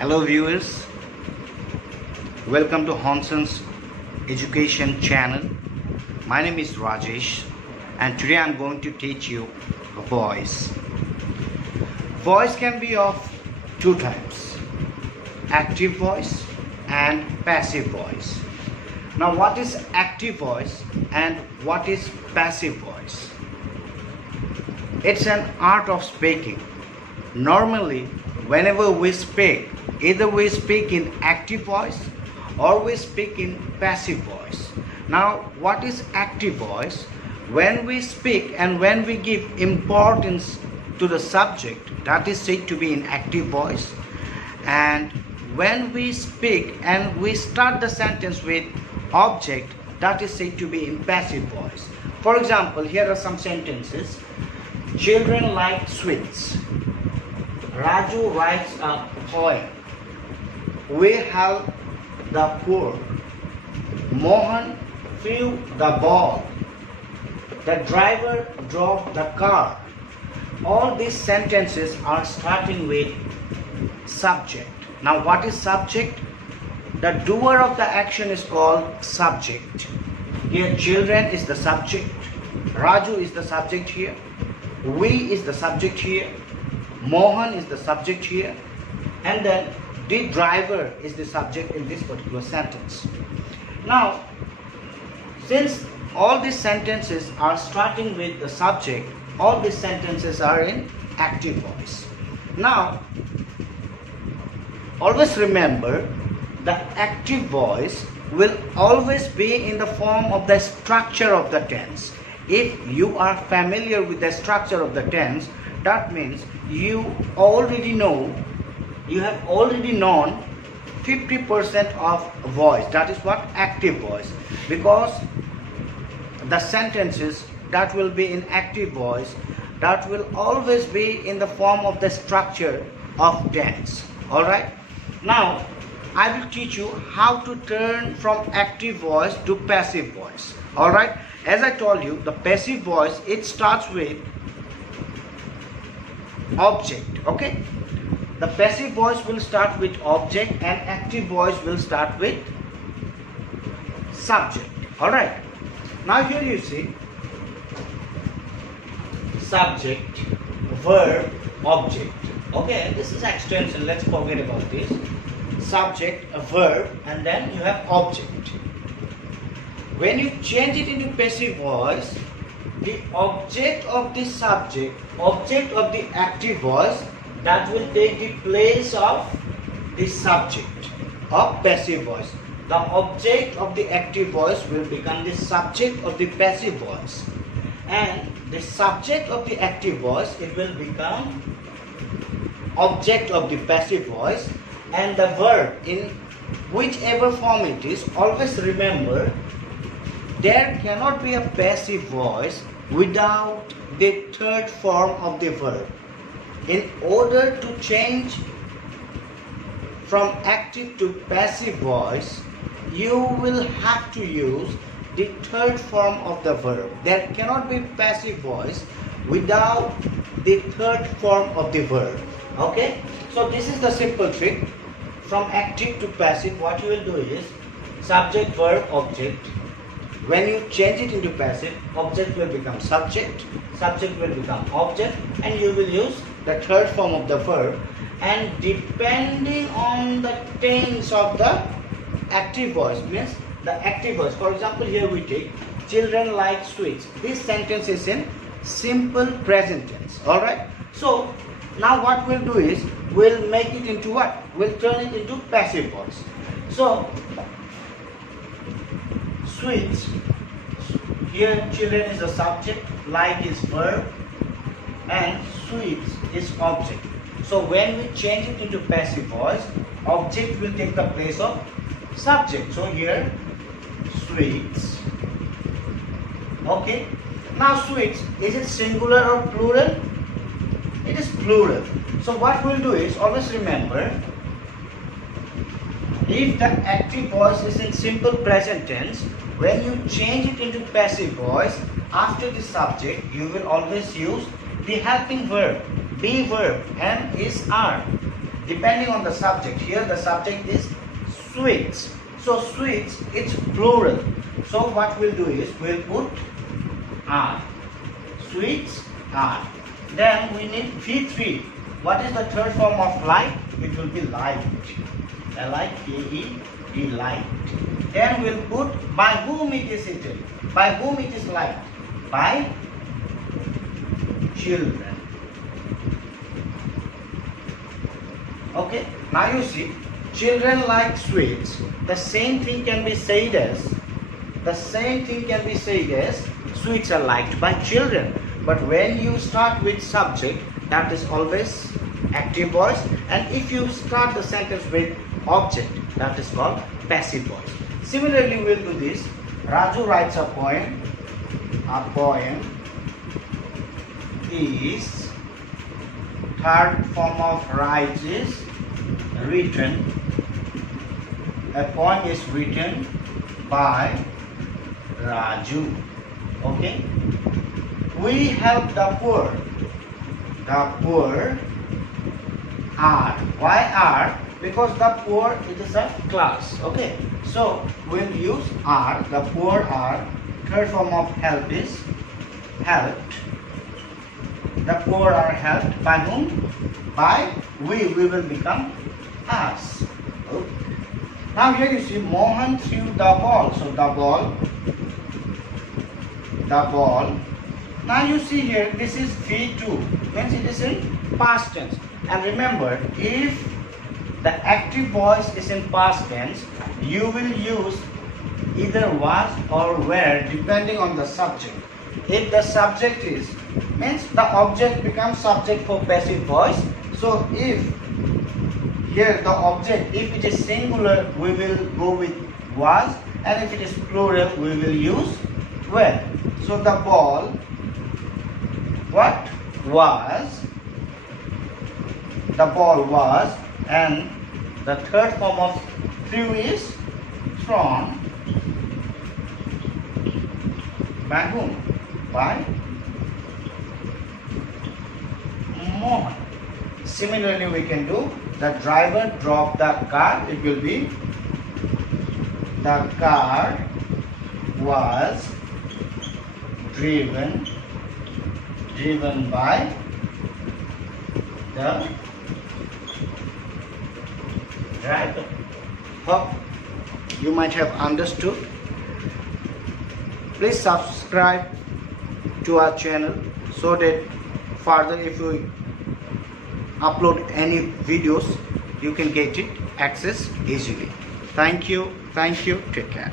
Hello viewers, welcome to Honson's Education channel. My name is Rajesh and today I'm going to teach you a voice. Voice can be of two types, active voice and passive voice. Now what is active voice and what is passive voice? It's an art of speaking. Normally, whenever we speak, either we speak in active voice or we speak in passive voice. Now, what is active voice? When we speak and when we give importance to the subject, that is said to be in active voice. And when we speak and we start the sentence with object, that is said to be in passive voice. For example, here are some sentences. Children like sweets. Raju writes a poem. We help the poor. Mohan threw the ball. The driver drove the car. All these sentences are starting with subject. Now what is subject? The doer of the action is called subject. Here children is the subject. Raju is the subject here. We is the subject here. Mohan is the subject here, and then the driver is the subject in this particular sentence. Now, since all these sentences are starting with the subject, all these sentences are in active voice. Now, always remember the active voice will always be in the form of the structure of the tense. If you are familiar with the structure of the tense, that means you already know, you have already known 50% of voice. That is what active voice. Because the sentences that will be in active voice, that will always be in the form of the structure of tense. Alright? Now, I will teach you how to turn from active voice to passive voice. Alright? As I told you, the passive voice, it starts with object. Okay, the passive voice will start with object and active voice will start with subject. All right, now here you see subject, verb, object. Okay, this is extension, let's forget about this. Subject, a verb, and then you have object. When you change it into passive voice, the object of the subject, object of the active voice, that will take the place of the subject of passive voice. The object of the active voice will become the subject of the passive voice, and the subject of the active voice, it will become object of the passive voice, and the verb, in whichever form it is, always remember there cannot be a passive voice without the third form of the verb. In order to change from active to passive voice, you will have to use the third form of the verb. There cannot be passive voice without the third form of the verb. Okay? So this is the simple trick. From active to passive, what you will do is subject, verb, object. When you change it into passive, object will become subject, subject will become object, and you will use the third form of the verb. And depending on the tense of the active voice, means the active voice. For example, here we take children like sweets. This sentence is in simple present tense. Alright? So, now what we'll do is, we'll make it into what? We'll turn it into passive voice. So, sweets, here children is the subject, like is verb, and sweets is object. So when we change it into passive voice, object will take the place of subject. So here sweets. Okay, now sweets, is it singular or plural? It is plural. So what we'll do is, always remember, if the active voice is in simple present tense, when you change it into passive voice, after the subject, you will always use the helping verb, be verb, and is are. depending on the subject. Here the subject is sweets. So sweets, it's plural. So what we'll do is we'll put are. Sweets are. Then we need V3. What is the third form of light? It will be light. L-I-K-E-D, light. Then we'll put by whom it is eaten. By whom it is light? By children. Okay, now you see, children like sweets. The same thing can be said as sweets are liked by children. But when you start with subject, that is always active voice, and if you start the sentence with object, that is called passive voice. Similarly, we'll do this. Raju writes a poem. A poem is, third form of write is written. A poem is written by Raju. Okay. We help the poor. The poor are. Why are? Because the poor, it is a class. Okay. So we'll use are. The poor are. Third form of help is helped. The poor are helped by whom? By we. We will become us. Okay. Now here you see Mohan threw the ball. So the ball. Now you see here, this is V2, means it is in past tense. And remember, if the active voice is in past tense, you will use either was or were depending on the subject. If the subject is, means the object becomes subject for passive voice. So if here the object, if it is singular, we will go with was, and if it is plural, we will use were. So the ball, what was, the ball was, and the third form of threw is thrown. By whom? By Mohan. Similarly, we can do the driver dropped the car. It will be the car was driven by the driver. Hope you might have understood. Please subscribe to our channel so that further if we upload any videos, you can get it access easily. Thank you, take care.